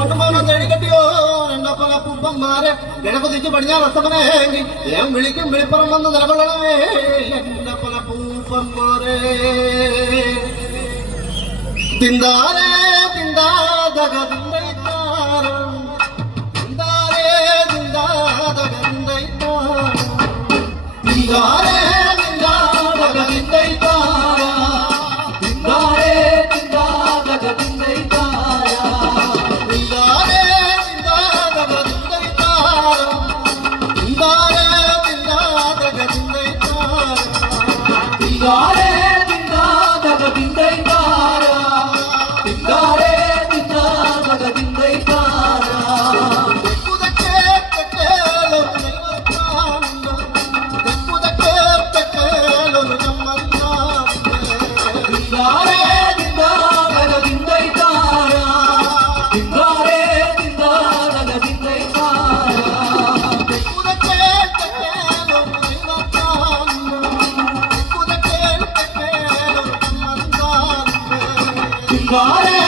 മണ്ണുമാനം തേടി കെട്ടിയോ എന്റെ പല പൂപ്പന്മാരെ കിഴക്കുതിച്ച് പടിഞ്ഞാൽ അസ്തമനേങ്കി ഞാൻ വിളിക്കും വിളിപ്പുറം വന്ന് നിലകൊള്ളണമേ എന്റെ പല പൂപ്പന്മാരെ തിന്താരേ തിന്താതക തിന്തൈത്താരം തിന്താരേ തിന്താതക തിന്തൈത്താരം തിന്താരേ തിന്താതക തിന്തൈത്താര തിന്താരേ തിന്താതക തിന്തൈത്താര തിന്താരേ തിന്താതക തിന്തൈത്താര തിന്താരേ തിന്താതക തിന്തൈത്താര തിന്താരേ തിന്താതക തിന്തൈത്താര തിന്താരേ തിന്താതക തിന്തൈത്താര തെക്കുതക്കേ തെക്കേലൊരു ദൈവത്താനുണ്ട് തെക്കുതക്കേ തെക്കേലൊരു നമ്മന്നാനുണ്ട് തിന്താരേ തിന്താതക തിന്തൈത്താര തിന്താരേ തിന്താതക തിന്തൈത്താര തെക്കുതക്കേ തെക്കേലൊരു ദൈവത്താനുണ്ട് തെക്കുതക്കേ തെക്കേലൊരു നമ്മന്നാനുണ്ട് തിന്താരേ